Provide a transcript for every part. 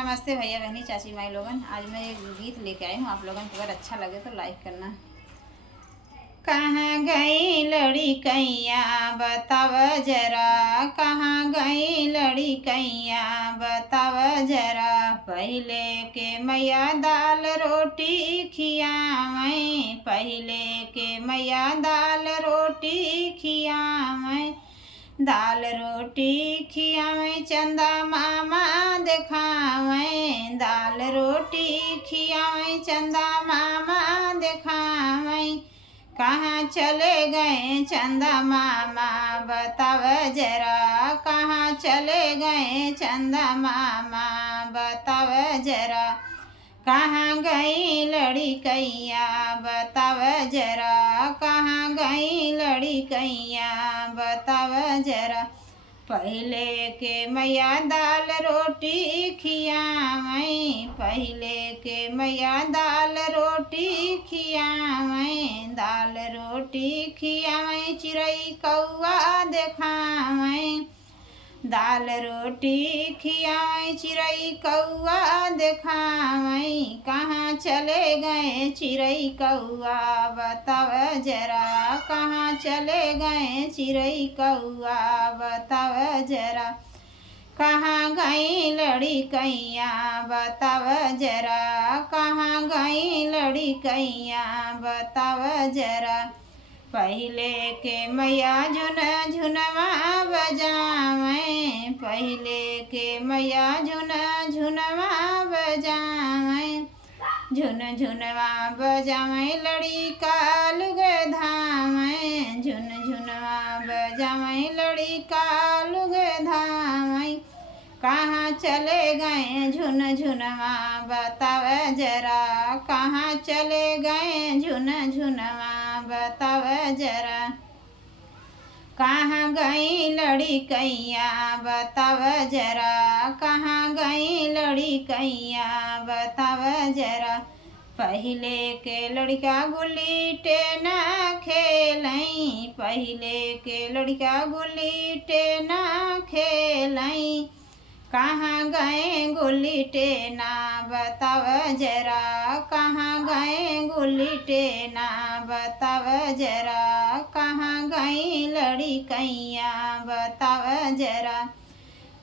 नमस्ते भैया बहनी चाची माई लोगन। आज मैं एक गीत लेके आई हूँ, आप लोगन को अगर अच्छा लगे तो लाइक करना। कहाँ गई लड़िकैया बताव जरा, कहाँ गई लड़िकैया बताव जरा। पहले के मैया दाल रोटी खियावैं, पहले के मैया दाल रोटी खियावैं। दाल रोटी खियावैं चंदा मामा देखावैं, दाल रोटी खियावैं चंदा मामा देखावैं। कहाँ चले गए चंदा मामा बताव जरा, कहाँ चले गए चंदा मामा बताव जरा। कहाँ गई लड़िकैया बताव जरा, कहाँ गई लड़िकैया बताव जरा। पहले के मैया दाल रोटी खियावैं, पहले के मैया दाल रोटी खियावैं। दाल रोटी खियावैं चिड़ै कौआ देखावैं, दाल रोटी खियावैं चिड़ै कौआ देखावैं। कहाँ चले गए चिड़ै कौआ बताव जरा, कहाँ चले गए चिड़ै कौआ बताव जरा। कहाँ गई लड़िकैया बताव जरा, कहाँ गई लड़िकैया बताव जरा। पहले के मैया झुन झुनवा बजावैं, पहले के मैया झुन झुनवा बजावैं। झुन झुनवा बजावैं लड़िका लुगे धावैं, झुन झुनवा बजावैं लड़िका लुगे धावैं। कहाँ चले गए झुन झुनवा बताव जरा, कहाँ चले गए झुन झुनवा बताव जरा। कहाँ गई लड़िकैया बताव जरा, कहाँ गई लड़िकैया बताव जरा। पहले के लड़का गुल्ली टेना खेलैं, पहले के लड़का गुल्ली टेना खेलैं। कहाँ गए गुल्ली टेना बताव जरा, कहाँ गए गुल्ली टेना बताव जरा। कहाँ गई लड़िकैया बताव जरा,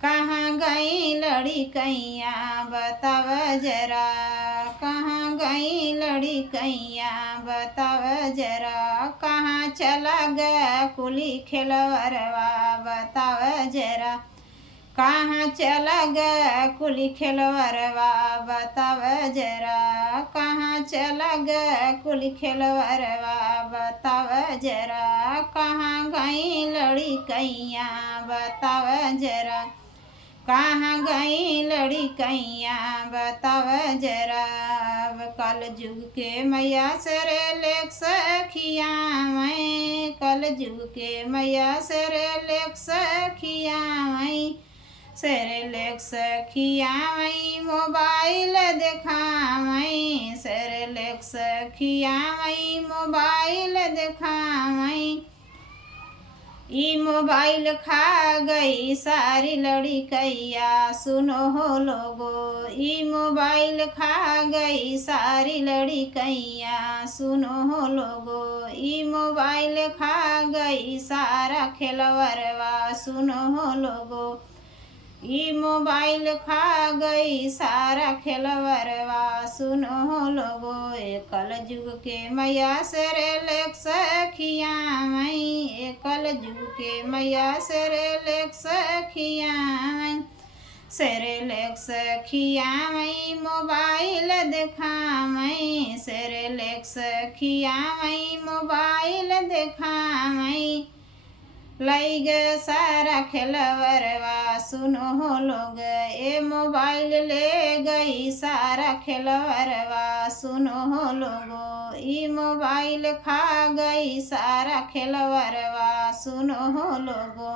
कहाँ गई लड़िकैया बताव जरा। कहाँ गई लड़िकैया बताव जरा। कहाँ चला गया कुली खेलवरवा बताव जरा, कहाँ चला गया कुली खेलवरवा बताव जरा। कहाँ चला गया कुली खेलवरवा बताव जरा। कहाँ गई लड़िकैया बताव जरा, कहाँ गई लड़िकैया बताव जरा। कल जुग के मैया सेरेलेक्स खियावैं, कल जुग के मैया सेरेलेक्स खियावैं। सेरेलेक्स खियावैं मोबाइल देखावैं, सेरेलेक्स खियावैं मोबाइल देखावैं। ई मोबाइल खा गई सारी लड़िकैया सुनो हो लोगो, ई मोबाइल खा गई सारी लड़िकैया सुनो हो लोगो। ई मोबाइल खा गई सारा खेलवरवा सुनो हो लोगो, ई मोबाइल खा गई सारा खेलवरवा सुनो हो लोगो। कल जुग के मैया सेरेलेक्स खियावैं, कल जुग के मैया सेरेलेक्स खियावैं। सेरेलेक्स खियावैं मोबाइल देखावैं, सेरेलेक्स खियावैं मोबाइल देखावैं। लई गे सारा खेलवरवा सुनो हो लोग, ए मोबाइल ले गई सारा खेलवरवा सुनो हो लोगो। ई मोबाइल खा गई सारा खेलवरवा सुनो हो लोगो।